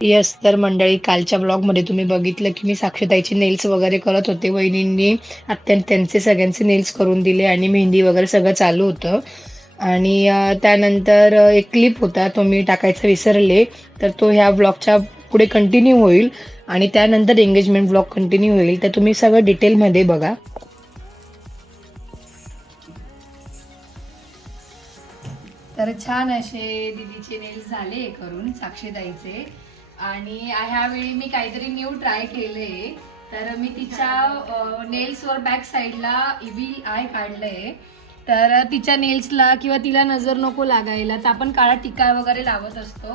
Yes, तर मंडळी कालच्या ब्लॉगमध्ये तुम्ही बघितलं की मी साक्षीताईची नेल्स वगैरे करत होते. वहिनींनी त्यांचे सगळ्यांचे नेल्स करून दिले आणि मेहंदी वगैरे सगळं चालू होतं. आणि त्यानंतर एक क्लिप होता तो मी टाकायचा विसरले. तर तो ह्या ब्लॉगच्या पुढे कंटिन्यू होईल आणि त्यानंतर एंगेजमेंट ब्लॉग कंटिन्यू होईल. तर तुम्ही सगळं डिटेलमध्ये बघा. तर छान असे दीदीचे नेल्स झाले करून साक्षीताईचे. आणि ह्यावेळी मी काहीतरी न्यू ट्राय केले. तर मी तिच्या नेल्सवर बॅक साईडला इव्हिल आय काढलंय. तर तिच्या नेल्सला किंवा तिला नजर नको लागायला तर आपण काळा टिका वगैरे लावत असतो.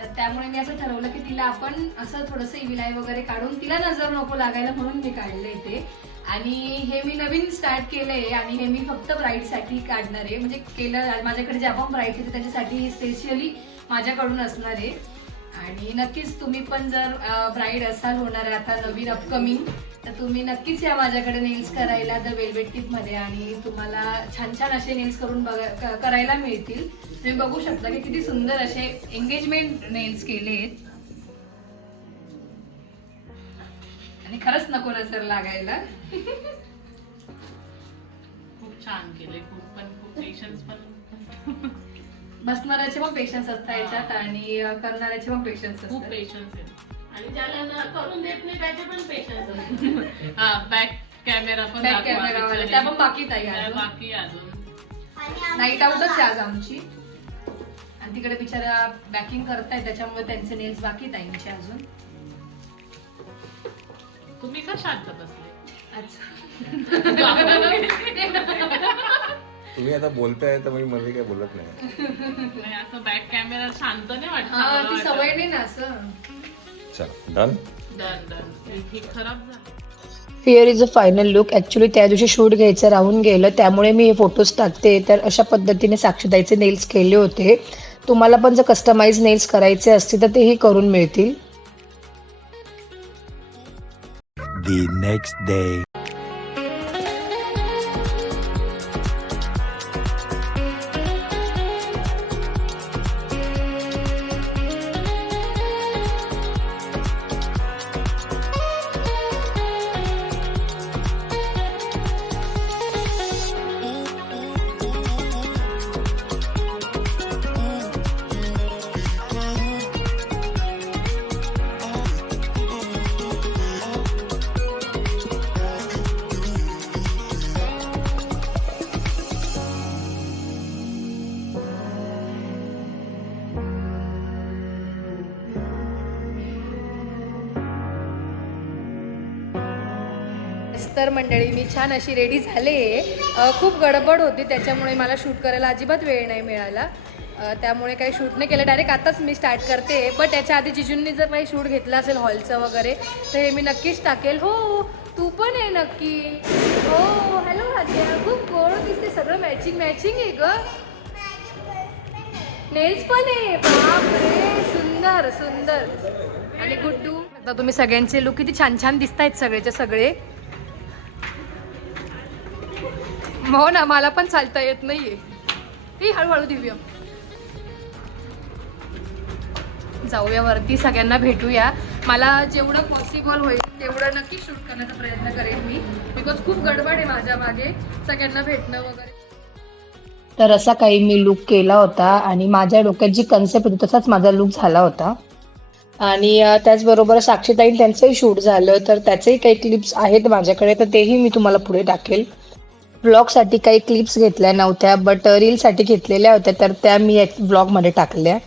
तर त्यामुळे मी असं ठरवलं की तिला आपण असं थोडंसं इव्हिल आय वगैरे काढून तिला नजर नको लागायला म्हणून मी काढलंय ते. आणि हे मी नवीन स्टार्ट केलंय आणि हे मी फक्त ब्राईडसाठी काढणार आहे. म्हणजे केलं माझ्याकडे जे आपण ब्राईड येते त्याच्यासाठी स्पेशली माझ्याकडून असणार आहे. आणि नक्कीच तुम्ही पण जर ब्राईड असाल होणार आता नवीन अपकमिंग तर तुम्ही नक्कीच या माझ्याकडे नेल्स करायला द वेल्वेट टिपमध्ये. आणि तुम्हाला छान छान असे नेल्स करून करायला मिळतील. तुम्ही बघू शकता की किती सुंदर असे एंगेजमेंट नेल्स केलेत. आणि खरंच नको नजर लागायला. खूप छान केले. खूप पेशन्स पण बसणाऱ्याचे पण पेशन्स असतात याच्यात आणि करणाऱ्याचे पण पेशन्स असतात. खूप पेशन्स आहेत. आणि ज्याला करून देत नाही त्याचे पण पेशन्स आहेत. हा बॅक कॅमेरा पण त्या पण बाकी बाकी अजून नाईट आउटच आहे आज आमची. आणि तिकडे बिचारा बॅकिंग करताय त्याच्यामुळे त्यांचे नेल्स बाकी ताईंचे अजून. तुम्ही का शांत बसले? तुम्ही आता बोलताय तर मी मध्ये काय बोलत नाही. असं बॅक कॅमेरा शांत नाही वाटत. ती सवय नाही ना असं. चला डन. हे खराब झालं. Here is a final look. Actually त्या दिवशी शूट घ्यायचं राहून गेलं त्यामुळे मी हे फोटोज टाकते. तर अशा पद्धतीने साक्षीताईचे नेल्स केले होते. तुम्हाला पण जर कस्टमाइज नेल्स करायचे असतील तर तेही करून मिळतील. The next day. तर मंडळी मी छान अशी रेडी झाले. खूप गडबड होती त्याच्यामुळे मला शूट करायला अजिबात वेळ नाही मिळाला. त्यामुळे काही शूट नाही केलं. डायरेक्ट आताच मी स्टार्ट करते. पण त्याच्या आधी जिजूंनी जर काही शूट घेतलं असेल हॉलचं वगैरे तर हे मी नक्कीच टाकेल. हो तू पण आहे नक्की. हो हॅलो आद्या खूप गोड दिसते. सगळं मॅचिंग आहे ग. नेल्स पण आहे. बापरे सुंदर सुंदर. आणि गुड्डू आता तुम्ही सगळ्यांचे लुक किती छान छान दिसत आहेत सगळेचे सगळे. हो ना मला पण चालता येत नाहीये. ही हळूहळू दिव्या जाऊया वरती सगळ्यांना भेटूया. मला जेवढं पॉसिबल होईल तेवढं नक्की शूट करण्याचा प्रयत्न करेन मी. बिकॉज खूप गडबड आहे माझ्या मागे सगळ्यांना भेटणं वगैरे. तर असा काही मी लुक केला होता आणि माझ्या डोक्यात जी कन्सेप्ट होती तसाच माझा लुक झाला होता. आणि त्याचबरोबर साक्षीताई त्यांचंही शूट झालं तर त्याचेही काही क्लिप्स आहेत माझ्याकडे तर तेही मी तुम्हाला पुढे टाकेल. ब्लॉगसाठी काही क्लिप्स घेतल्या नव्हत्या बट रीलसाठी घेतलेल्या होत्या तर त्या मी या ब्लॉगमध्ये टाकल्या.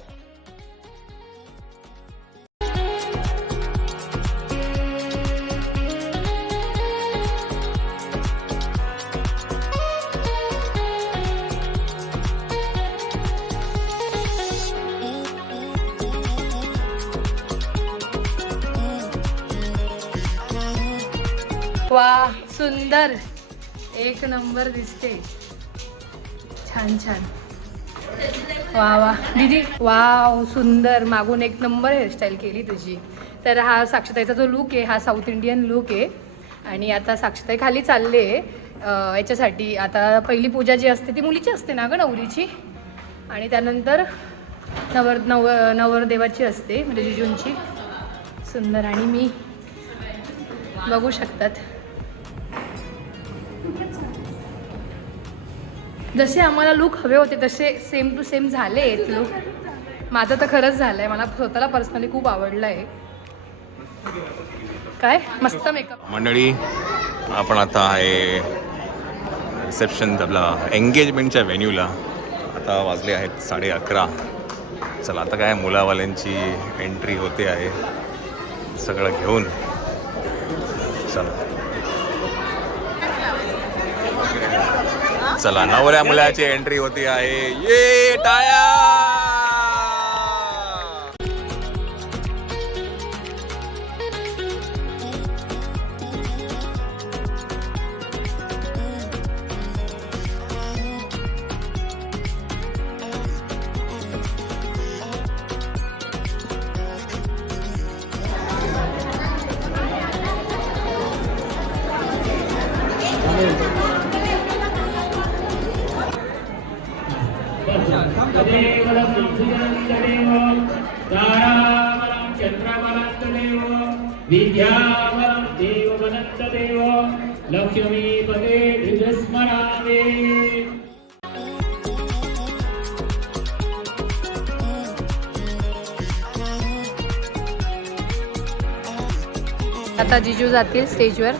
वा सुंदर एक नंबर दिसते. छान छान. वा वा दीदी वाव सुंदर. मागून एक नंबर हेअरस्टाईल केली तुझी. तर हा साक्षीताईचा जो लुक आहे हा साऊथ इंडियन लुक आहे. आणि आता साक्षीताई खाली चालले याच्यासाठी. आता पहिली पूजा जी असते ती मुलीची असते ना ग नवरीची. आणि त्यानंतर नवरदेवाची असते म्हणजे जिजूंची. सुंदर. आणि मी बघू शकतात जसे आम्हाला लुक हवे होते तसे सेम टू सेम झाले आहेत लुक. माझं तर खरंच झालंय, मला स्वतःला पर्सनली खूप आवडलं आहे. काय मस्त मेकअप. मंडळी आपण आता आहे रिसेप्शन आपला एंगेजमेंटच्या व्हेन्यूला. आता वाजले आहेत 11:30. चला आता काय मुलावाल्यांची एंट्री होते आहे सगळं घेऊन. चला नवऱ्या मुलाची एंट्री होती आहे. ये टाळ्या. विद्यावरं देववनन्तदेव लक्ष्मीपदे धृजस्मरामे. आता जिजू जातील स्टेजवर.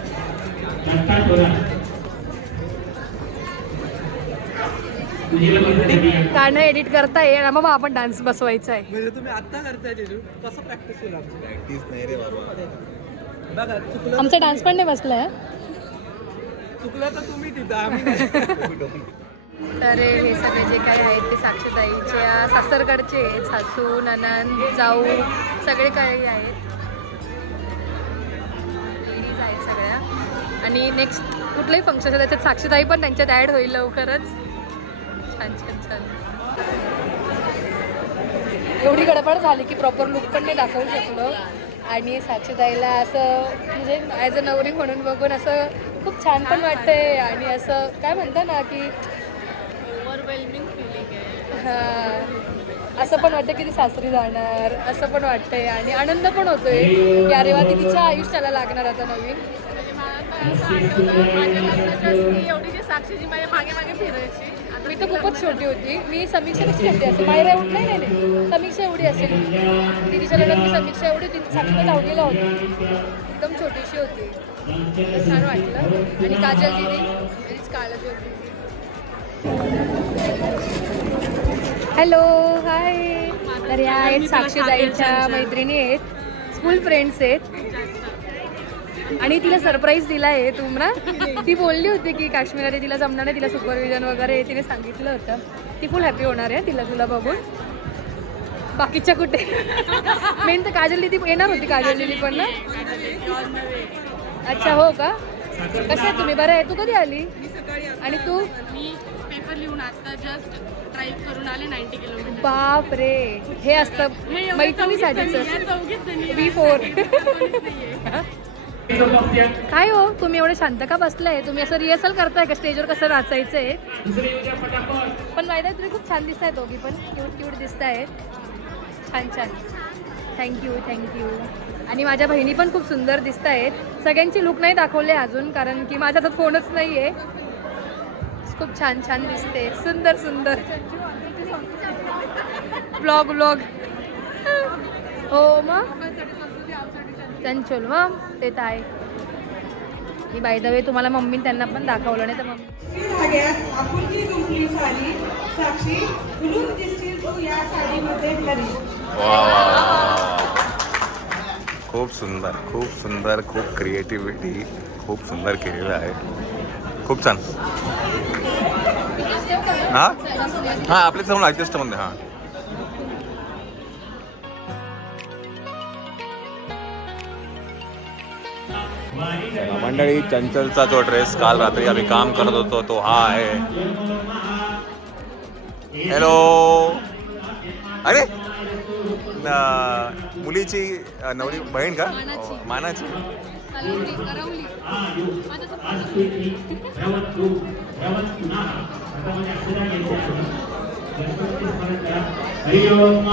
गाणं एडिट करताय आणि मग आपण डान्स बसवायचा आहे. म्हणजे तुम्ही आता करताय जेजू कसं प्रॅक्टिस होईल आमची? प्रॅक्टिस नाही रे बाबा. बघा चुकलं आमचा डान्स पण नाही बसलाय. चुकलं तर तुम्ही तिथं आम्ही नाही. तर हे सगळे जे काही आहेत ते साक्षीताईच्या सासरकडचे आहेत. सासू ननंद जाऊ सगळे काही आहेत, लेडीज आहेत सगळ्या. आणि नेक्स्ट कुठलंही फंक्शन त्याच्यात साक्षीताई पण त्यांच्यात ॲड होईल लवकरच. छान छान छान. एवढी गडबड झाली की प्रॉपर लुक पण नाही दाखवू शकलो. आणि साक्षीताईला असं म्हणजे ॲज अ नवरी म्हणून बघून असं खूप छान पण वाटतंय. आणि असं काय म्हणता ना की ओव्हरवेल्मिंग फिलिंग आहे. हां असं पण वाटतं की ती सासरी जाणार असं पण वाटतंय. आणि आनंद पण होतोय की अरे वा ती तिच्या आयुष्याला लागणार आता नवीन. एवढी जी साक्षीची माझ्या मागे मागे फिरायची. मी तर खूपच छोटी होती. मी समीक्षेपेक्षा छोटी असेल. मायरा एवढी नाही नाही नाही समीक्षा एवढी असेल. ती तिच्या लग्नात मी समीक्षा एवढी ती साक्षीला लावलेला होती. एकदम छोटीशी होती. तर छान वाटलं. आणि काजल दिदी मीच काळजी होती. Hello hi. तर या आहेत साक्षीताईच्या मैत्रिणी आहेत, स्कूल फ्रेंड्स आहेत. आणि तिला सरप्राईज दिला आहे तुम्हाला. ती बोलली होती की काश्मीरमध्ये तिला जमणार नाही, तिला सुपरविजन वगैरे तिने सांगितलं होतं. ती फुल हॅपी होणार आहे तिला तुला बघून. बाकीच्या कुठे मेन तर काजल दिदी येणार होती. काजल दिदी पण ना. अच्छा हो का. कसं आहे तुम्ही? बरं आहे. तू कधी आली? आणि तू? मी पेपर लिहून आता जस्ट ड्राईव्ह करून आले 90 किलोमीटर. बाप रे. हे असतं मैत्रिणीसाठीच. B4. काय हो तुम्ही एवढे शांत का बसलाय? तुम्ही असं रिहर्सल करताय का स्टेजवर कसं नाचायचंय? पण माहिती आहे तुम्ही खूप छान दिसताय. दोघी पण क्यूट क्यूट दिसतायत. छान छान. Thank you thank you. आणि माझ्या बहिणी पण खूप सुंदर दिसत आहेत. सगळ्यांची लुक नाही दाखवले अजून कारण की माझ्या हातात फोनच नाही आहे. खूप छान छान दिसते. सुंदर सुंदर. ब्लॉग ब्लॉग हो मग चंचल मग ते तर आहे. ही बाय द वे तुम्हाला मम्मी त्यांना पण दाखवलं नाही तर मम्मी धाग्यात आपुलकी गुंफली साडी साक्षी फुलून दिसतील तू या साडीमध्ये घरी. खूप सुंदर खूप क्रिएटिव्हिटी खूप सुंदर केलेलं आहे. खूप छान. हां हां आपल्या समोर ॲडजस्टमध्ये. हां मंडळी चंचलचा जो ड्रेस काल रात्री आम्ही काम करत होतो तो हा आहे. हॅलो. अरे मुलीची नवरी बहीण का? मानाची. हरिओम.